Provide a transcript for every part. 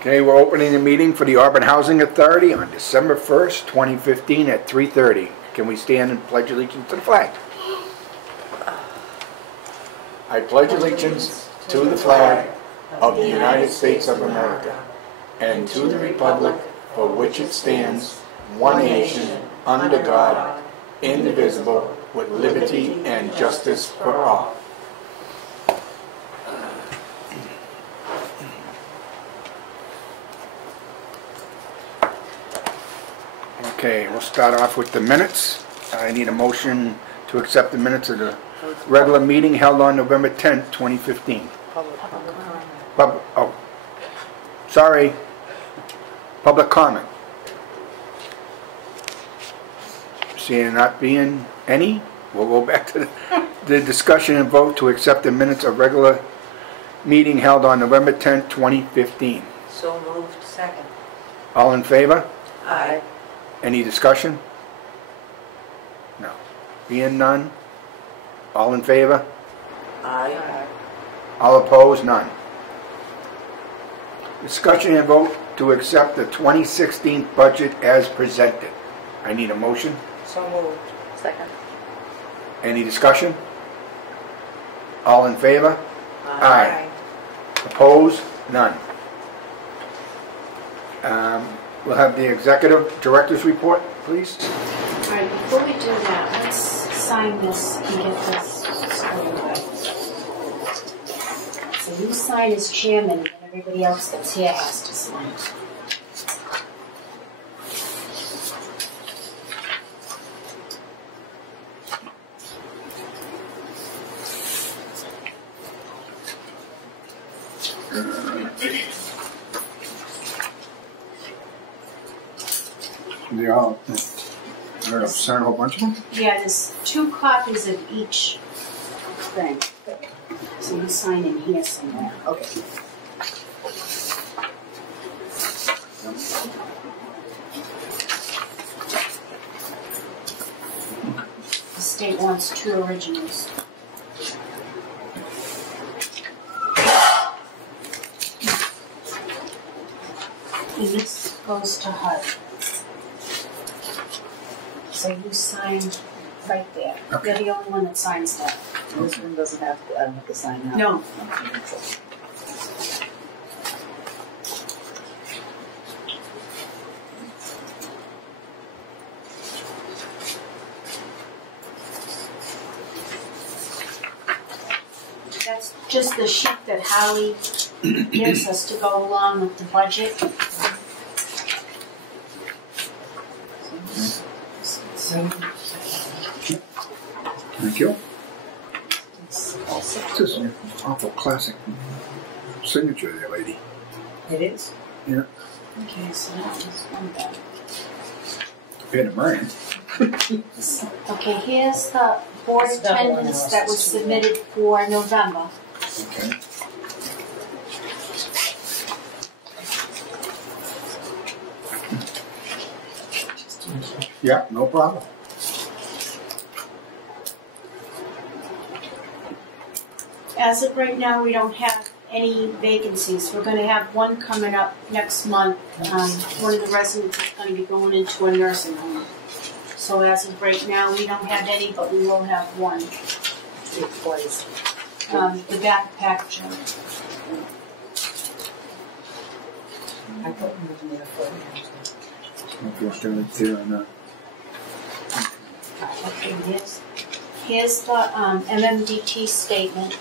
Okay, we're opening the meeting for the Auburn Housing Authority on December 1st, 2015 at 3:30. Can we stand and pledge allegiance to the flag? I pledge allegiance to the flag of the United States of America and to the republic for which it stands, one nation, under God, indivisible, with liberty and justice for all. Okay, we'll start off with the minutes. I need a motion to accept the minutes of the regular meeting held on November 10th, 2015. Public comment. Seeing not being any, we'll go back to the discussion and vote to accept the minutes of regular meeting held on November 10th, 2015. So moved. Second. All in favor? Aye. Any discussion? No. Being none? All in favor? Aye. All opposed? None. Discussion and vote to accept the 2016 budget as presented. I need a motion. So moved. Second. Any discussion? All in favor? Aye. Opposed? None. We'll have the executive director's report, please. All right, before we do that, let's sign this and get this squared away. So you sign as chairman, and everybody else that's here has to sign. They all sign a whole bunch of them? Yeah, there's 2 copies of each thing. So you sign in here somewhere. Okay. The state wants 2 originals. And this goes to HUD. So you sign right there. Okay. You're the only one that signs that. This one doesn't have to, I don't have to sign now. No. That's just the sheet that Howie gives us to go along with the budget. Thank you. This is an awful classic signature there, lady. It is? Yeah. Okay, so that was one done. Compared to mine. Okay, here's the board attendance that was submitted for November. Okay. Yeah, no problem. As of right now, we don't have any vacancies. We're going to have one coming up next month. One of the residents is going to be going into a nursing home. So as of right now, we don't have any, but we will have one. What is the backpack job. I thought we were there for it. If you're still there or not. Okay, here's the MMDT statement,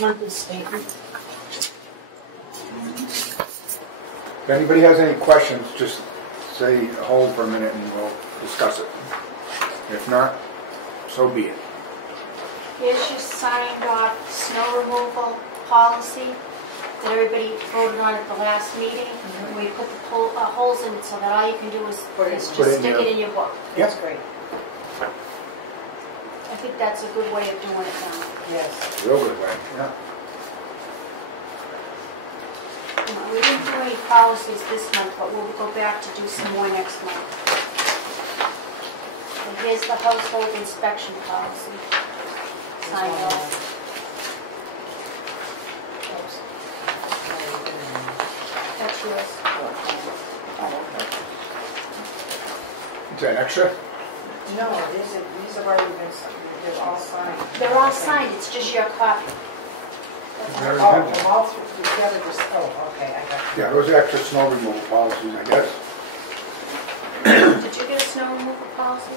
monthly statement. If anybody has any questions, just say hold for a minute and we'll discuss it. If not, so be it. Here's your signed off snow removal policy that everybody voted on at the last meeting. We put the holes in it so that all you can do is just stick it in your book. Yep. That's great. I think that's a good way of doing it now. Yes. Real good way, yeah. We didn't do any policies this month, but we'll go back to do some more next month. And here's the household inspection policy. Sign off. That's yours. that extra? No, these have already been, they're all signed. They're all signed, it's just your copy. Very Oh, good. from all three together, just, oh, okay, I got you. Yeah, those are extra snow removal policies, I guess. Did you get a snow removal policy?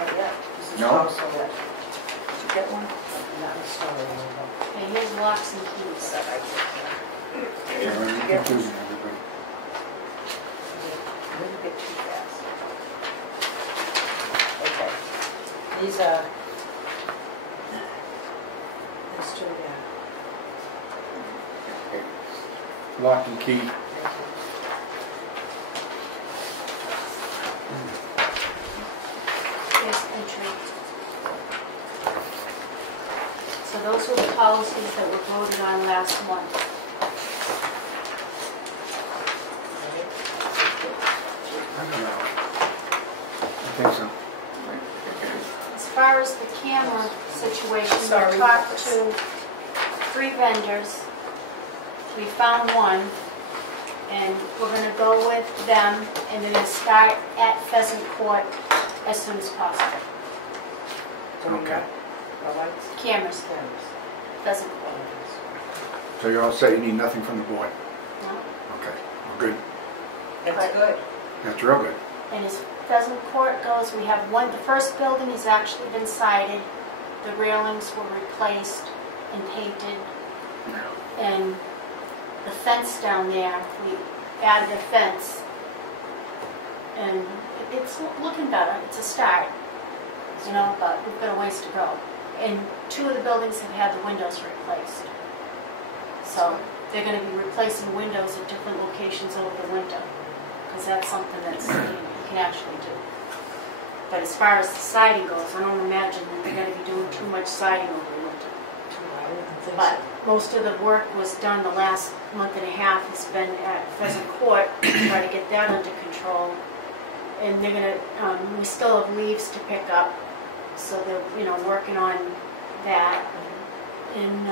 Not yet. This is No. also that, Did you get one? not in stone removal. Okay, here's locks and keys. That I did, Yeah, I'm confusing everybody. Didn't get too fast. Okay. These are, let's do that. Lock and key. Here's entry. So those were the policies that were voted on last month. I don't know. I think so. As far as the camera situation, Sorry. we talked to 3 vendors. We found one, and we're gonna go with them, and then start at Pheasant Court as soon as possible. Do we Okay. got the lights? Cameras, Cameras. Pheasant Court. So you're all set, you need nothing from the board? No? Okay, well, good. That's good. That's real good. And as Pheasant Court goes, we have one, the first building has actually been sided. The railings were replaced and painted. And the fence down there, we added a fence. And it's looking better, it's a start, you know, but we've got a ways to go. And 2 of the buildings have had the windows replaced. So they're gonna be replacing windows at different locations over the winter, because that's something that's, you can actually do. But as far as the siding goes, I don't imagine that they're gonna be doing too much siding over the winter. I wouldn't think But so. most of the work was done, the last month and a half has been at Pheasant Court, to try to get that under control. And they're gonna, we still have leaves to pick up, so they're, you know, working on that. And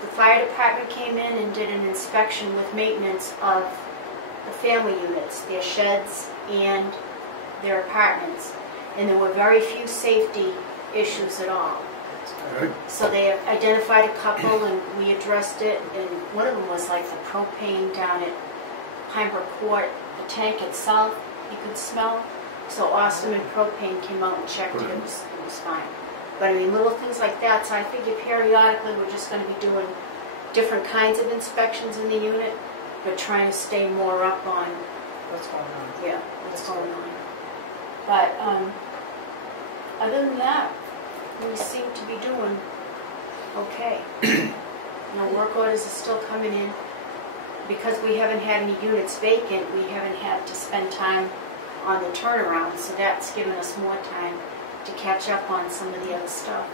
the fire department came in and did an inspection with maintenance of the family units, their sheds and their apartments. And there were very few safety issues at all. Good. So they have identified a couple and we addressed it, and one of them was like the propane down at Pinebrook Court, the tank itself, you could smell. So Austin and Propane came out and checked it, it was fine. But I mean, little things like that, so I figure periodically we're just going to be doing different kinds of inspections in the unit, but trying to stay more up on, What's going on? yeah, what's going on. But other than that, we seem to be doing okay. You know, work orders are still coming in. Because we haven't had any units vacant, we haven't had to spend time on the turnaround, so that's given us more time to catch up on some of the other stuff.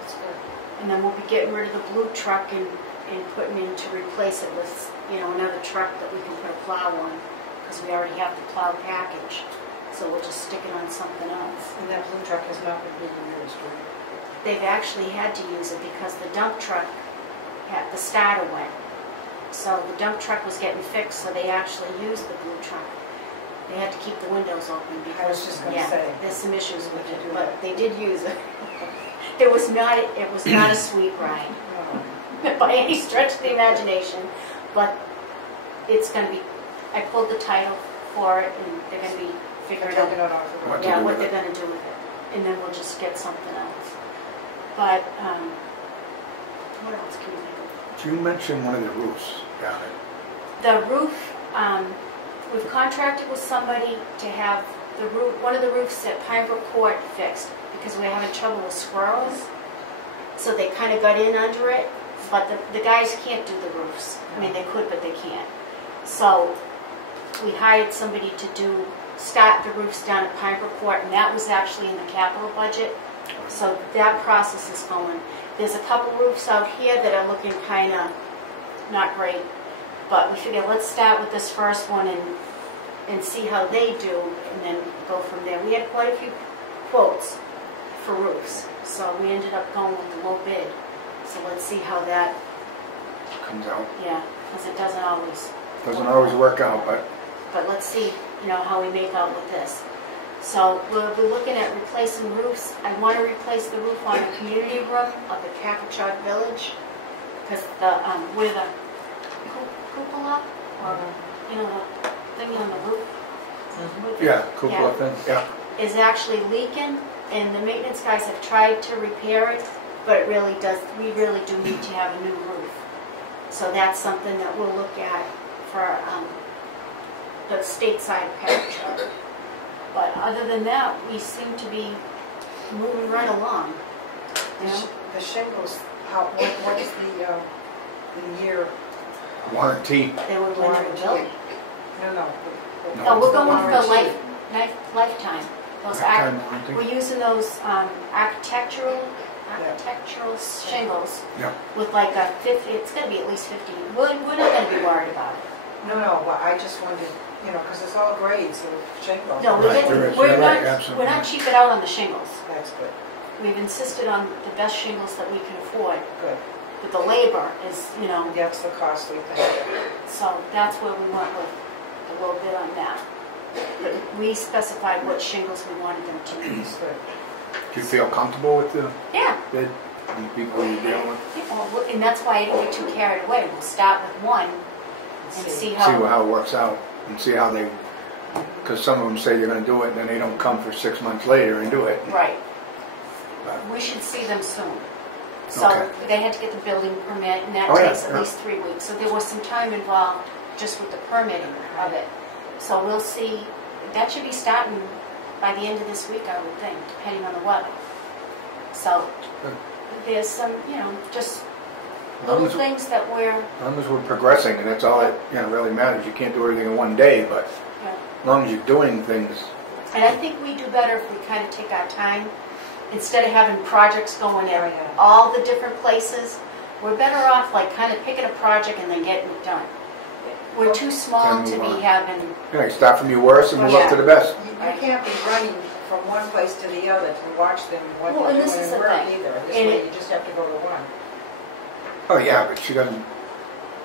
That's good. And then we'll be getting rid of the blue truck and putting in to replace it with, you know, another truck that we can put a plow on, because we already have the plow package. So we'll just stick it on something else. And that blue truck has not been being used, right? They've actually had to use it because the dump truck, the starter went. So the dump truck was getting fixed, so they actually used the blue truck. They had to keep the windows open because, I was just gonna say. there's some issues with They it, do but that. they did use it. It was not a sweet ride by any stretch of the imagination, but it's going to be, I pulled the title for it, and they're going to be figuring out What to do what with they're it. going to do with it, and then we'll just get something else. But what else can you think of? You mentioned one of the roofs down there. The roof, we've contracted with somebody to have the roof, one of the roofs at Pinebrook Court fixed, because we're having trouble with squirrels. So they kind of got in under it, but the guys can't do the roofs. I mean, they could, but they can't. So we hired somebody to start the roofs down at Pinebrook Court, and that was actually in the capital budget. So that process is going. There's a couple roofs out here that are looking kind of not great, but we figured let's start with this first one and see how they do, and then go from there. We had quite a few quotes for roofs, so we ended up going with the low bid. So let's see how that, Comes out. yeah, because it doesn't always Doesn't always work out, but let's see you know, how we make out with this. So we'll be looking at replacing roofs. I want to replace the roof on the community room of the Packagug Village, because the, where the cupola, or, you know, the thing on the roof. Yeah, cupola thing, yeah. Is actually leaking, and the maintenance guys have tried to repair it, but it really does, we really do need to have a new roof. So that's something that we'll look at for the stateside Packagug. But other than that, we seem to be moving right along. You know? The shingles, what is the year? Warranty. They were when they were built. No. No, we're going for Warranty. lifetime. Those Lifetime warranty. we're using those architectural shingles Yeah. with like a 50. It's going to be at least 50. We're not going to be worried about it. No, but I just wondered, you know, because it's all grades of shingles. No, Right, we're right, not absolutely. cheaping out on the shingles. That's good, We've insisted on the best shingles that we can afford. good. But the labor is, you know, That's the costly thing. so that's where we went with a little bit on that. But we specified what shingles we wanted them to use. Good. Do you feel comfortable with the Yeah. bid and the people you're dealing with? And that's why I didn't get too carried away. We'll start with one and see See how. how it works out and see how they, because some of them say they're going to do it and then they don't come for 6 months later and do it. Right. But, We should see them soon. So Okay. they had to get the building permit, and that Oh, yeah, takes at yeah. least 3 weeks. So there was some time involved just with the permitting of it. So we'll see. That should be starting by the end of this week, I would think, depending on the weather. So Good. there's some, you know, just As long little as- things that we're, As long as we're progressing, and that's all that really matters. You can't do everything in one day, but you know, as long as you're doing things, and I think we do better if we kind of take our time. Instead of having projects going Oh, in yeah. all the different places, we're better off like kind of picking a project and then getting it done. We're too small Then to move be on. having, you start from your worst and move up to the best. You can't be running from one place to the other to watch them, what Well, they're and this doing is and the work thing. either. This And way it- you just have to go to one. Oh yeah, but she doesn't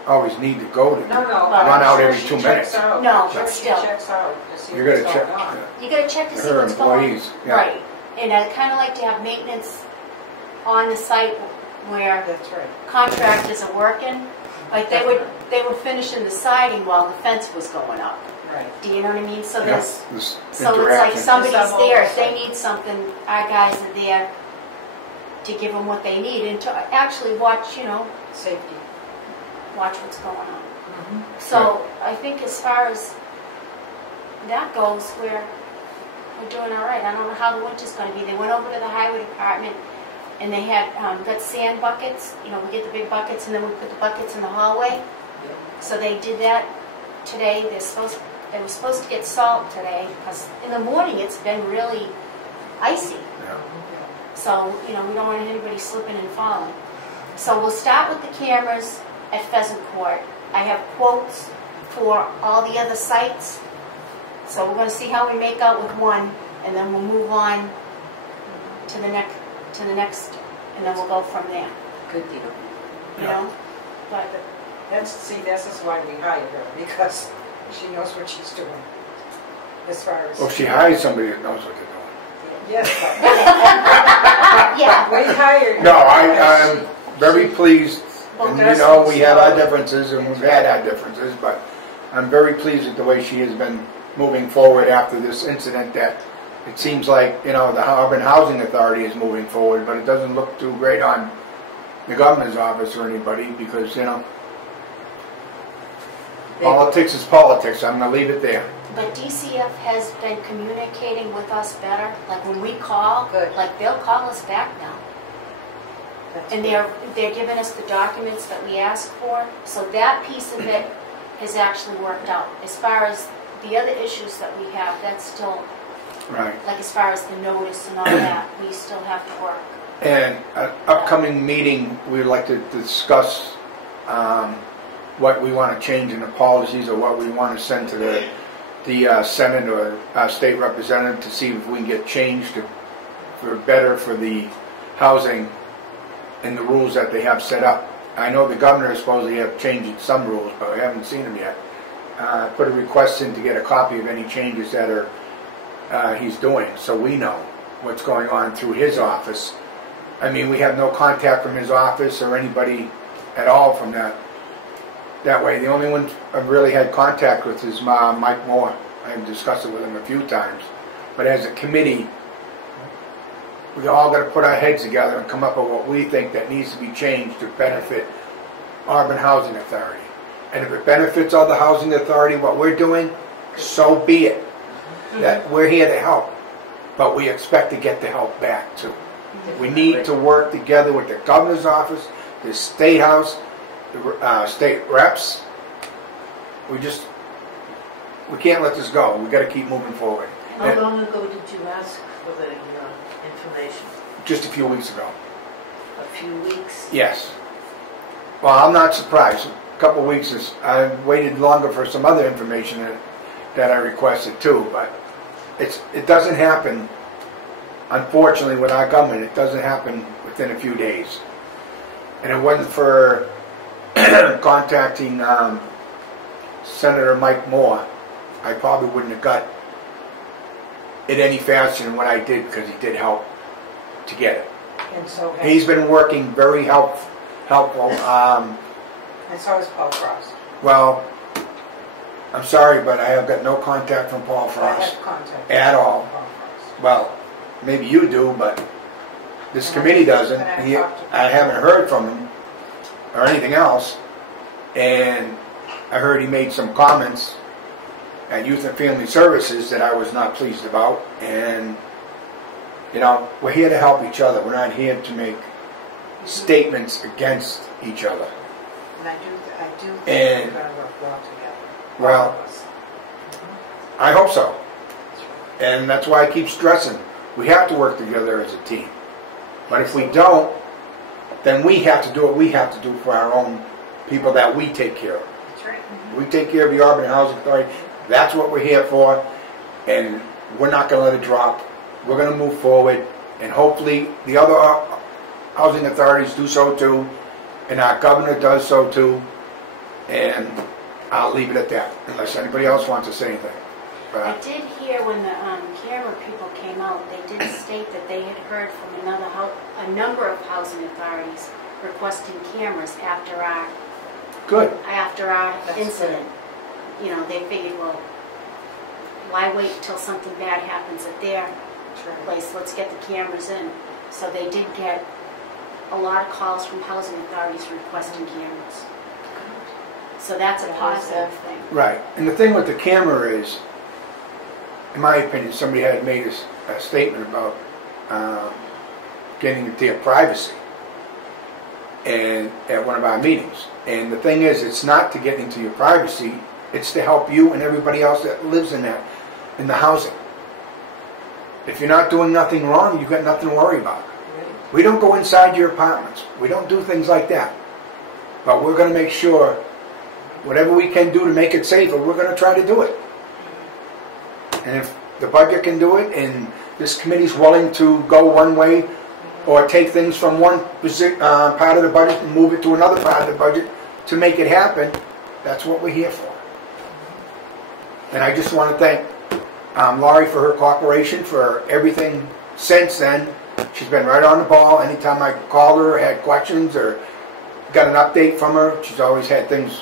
always need to go to No, run out I'm sure every she 2 checks minutes. out. No, I'm sure but she still. checks out to see You what's gotta check. going on. you gotta check to see Her what's going on. employees, yeah. Right. And I kind of like to have maintenance on the site where That's right. contractors are working. Like they were finishing the siding while the fence was going up. Right. Do you know what I mean? So Yeah, there's, this so it's like interaction. somebody's Some there. If they oversight. need something, our guys are there to give them what they need and to actually watch, you know, Safety. watch what's going on. So I think as far as that goes, we're doing all right. I don't know how the winter's going to be. They went over to the highway department and they had got sand buckets. You know, we get the big buckets and then we put the buckets in the hallway. So they did that today. They were supposed to get salt today because in the morning it's been really icy. Yeah. So, you know, we don't want anybody slipping and falling. So we'll start with the cameras at Pheasant Court. I have quotes for all the other sites. So we're going to see how we make out with one, and then we'll move on to the next, and then we'll go from there. Good deal. You know, but This is why we hired her, because she knows what she's doing. As far as. Well, if she hires somebody that knows what they're doing. Yes, yeah, but we hired. No, I'm very pleased. Well, And you know, we have our differences and we've had our differences, but I'm very pleased with the way she has been moving forward after this incident that it seems like, you know, the Auburn Housing Authority is moving forward, but it doesn't look too great on the governor's office or anybody because, you know, politics is politics. I'm going to leave it there. but DCF has been communicating with us better. Like when we call, Good. like they'll call us back now. And they're giving us the documents that we asked for. So that piece of it has actually worked out. As far as the other issues that we have, that's still, Right. like as far as the notice and all that, we still have to work. And an upcoming meeting, we'd like to discuss what we want to change in the policies or what we want to send to the Senate or state representative to see if we can get changed for better for the housing and the rules that they have set up. I know the governor is supposed to have changed some rules, but I haven't seen them yet. put a request in to get a copy of any changes that are he's doing, so we know what's going on through his office. I mean, we have no contact from his office or anybody at all from that way. The only one I've really had contact with is Mike Moore. I've discussed it with him a few times. But as a committee, we all got to put our heads together and come up with what we think that needs to be changed to benefit Auburn Housing Authority. And if it benefits other housing authority, what we're doing, so be it. That we're here to help, but we expect to get the help back too. We need to work together with the governor's office, the state house, the state reps. We can't let this go. We got to keep moving forward. How long ago did you ask for the information? Just a few weeks ago. A few weeks? Yes. Well, I'm not surprised. A couple of weeks I waited longer for some other information that I requested too, but it doesn't happen. Unfortunately, with our government, it doesn't happen within a few days. And it wasn't for contacting Senator Mike Moore, I probably wouldn't have got it any faster than what I did, because he did help to get it. And so He's been working very helpful. And so is Paul Frost. Well, I'm sorry, but I have got no contact from Paul I Frost have contact at with all. Paul Frost. Well, maybe you do, but this committee doesn't. I haven't heard from him or anything else. And I heard he made some comments at Youth and Family Services that I was not pleased about. And, you know, we're here to help each other. We're not here to make statements against each other. And I do think And- we're going to work well together. Well, All of us. I hope so. And that's why I keep stressing, we have to work together as a team. But if we don't, then we have to do what we have to do for our own people that we take care of. That's right. We take care of the Auburn Housing Authority. That's what we're here for. And we're not going to let it drop. We're going to move forward. And hopefully the other housing authorities do so too. And our governor does so too. And I'll leave it at that, unless anybody else wants to say anything. I did hear when the camera people came out, they did state that they had heard from a number of housing authorities requesting cameras after our Good. That's incident. You know, they figured, well, why wait until something bad happens at their That's right. place? Let's get the cameras in. So they did get a lot of calls from housing authorities requesting cameras. So that's a positive thing. Right. And the thing with the camera is, in my opinion, somebody had made a statement about getting into their privacy and at one of our meetings. And the thing is, it's not to get into your privacy, it's to help you and everybody else that lives in the housing. If you're not doing nothing wrong, you've got nothing to worry about. We don't go inside your apartments. We don't do things like that. But we're going to make sure whatever we can do to make it safer, we're going to try to do it. And if the budget can do it, and this committee's willing to go one way or take things from one part of the budget and move it to another part of the budget to make it happen, that's what we're here for. And I just want to thank Laurie for her cooperation for everything since then. She's been right on the ball. Anytime I called her, had questions, or got an update from her, she's always had things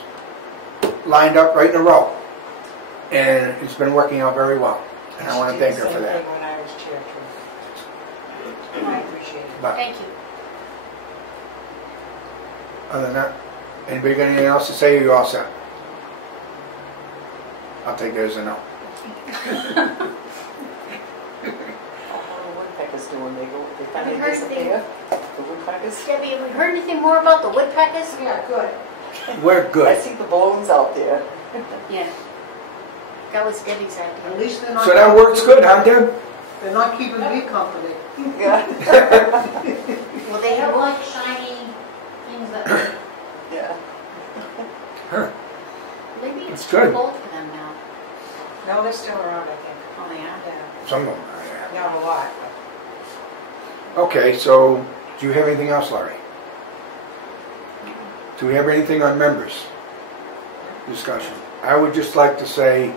lined up right in a row. And it's been working out very well. And I want to thank her for that. When I was chair too. I appreciate it. But Thank you. other than that, anybody got anything else to say, or you all set? I'll take it as a no. Woodpeckers doing? They Have finally you heard disappear? The woodpeckers? Debbie, have we heard anything more about the woodpeckers? Yeah, good. We're I good. see the balloons out there. Yeah. That was Debbie's At idea. least they're not. So that works good, huh, Deb? They're not keeping me company. Yeah. Well, they have like shiny things that Yeah. Huh. maybe it's That's too good. cold for them now. No, they're still around, I think. Oh, they are? Yeah. Some of them. Not a lot, Okay, so do you have anything else, Larry? Do we have anything on members? Discussion. I would just like to say,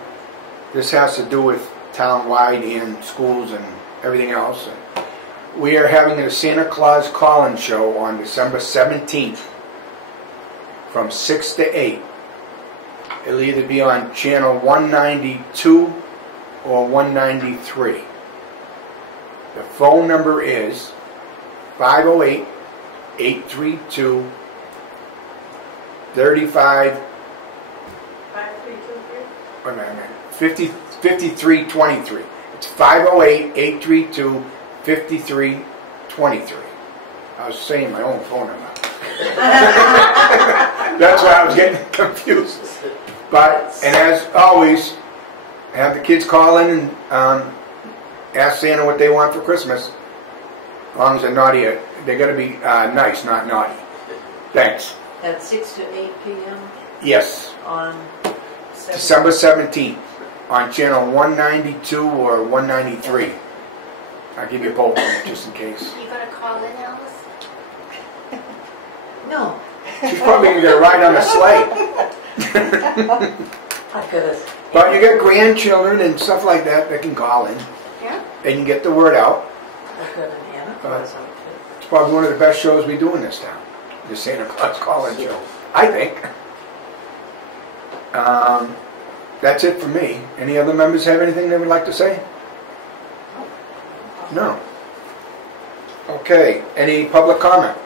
this has to do with town-wide and schools and everything else. We are having a Santa Claus call-in show on December 17th from 6 to 8. It'll either be on channel 192 or 193. The phone number is 508-832-35. 5323. It's 508-832-5323. I was saying my own phone number. That's why I was getting confused. But, and as always, have the kids call in and ask Santa what they want for Christmas. As long as they're naughty, they're going to be nice, not naughty. Thanks. At 6 to 8 p.m. Yes. on December 17th on channel 192 or 193. I'll give you both of them just in case. You gonna call in, Alice? No, She's probably going to get a ride on a sleigh. I could have. But you got grandchildren and stuff like that that can call in Yeah. and get the word out. I could have Anna Claus on too. It's probably one of the best shows we do in this town. The Santa Claus call-in show. I think. That's it for me. Any other members have anything they would like to say? No. Okay. Any public comment?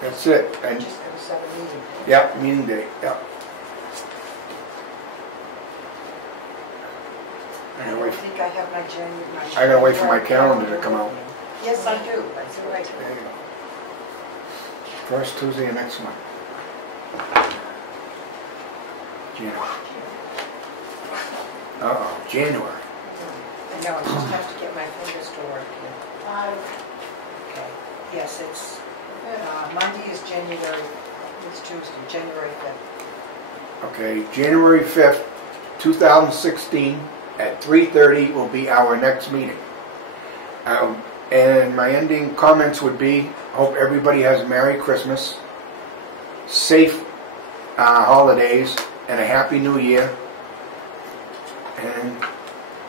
That's it. And Just gonna set a meeting. yeah, meeting day. Yeah. I don't think I have my January. I gotta wait for my calendar to come out. Yes, I do. That's right. There you go. First Tuesday of next month. January. Uh-oh, January. I know, I just have to get my fingers to work here. Okay. Yes, it's, Monday is January, it's Tuesday, January 5th. Okay, January 5th, 2016 at 3:30 will be our next meeting. And my ending comments would be, hope everybody has a Merry Christmas, safe holidays, and a Happy New Year. And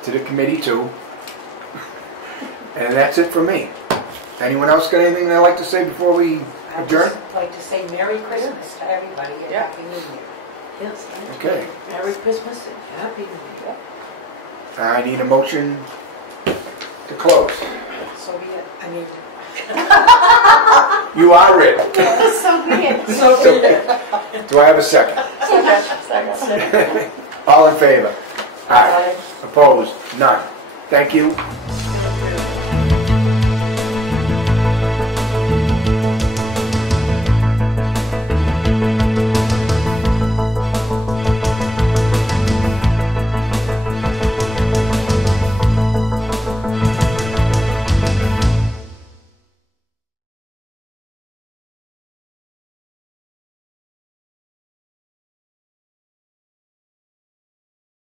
to the committee too. And that's it for me. Anyone else got anything they'd like to say before we I'd adjourn? just like to say Merry Christmas to everybody and Yeah. Happy New Year. Yes, thank you. Okay. Merry Christmas and Happy New Year. I need a motion to close. So be it. I mean, You are it. So weird. Do I have a second? Second. All in favor? Aye. Opposed? None. Thank you.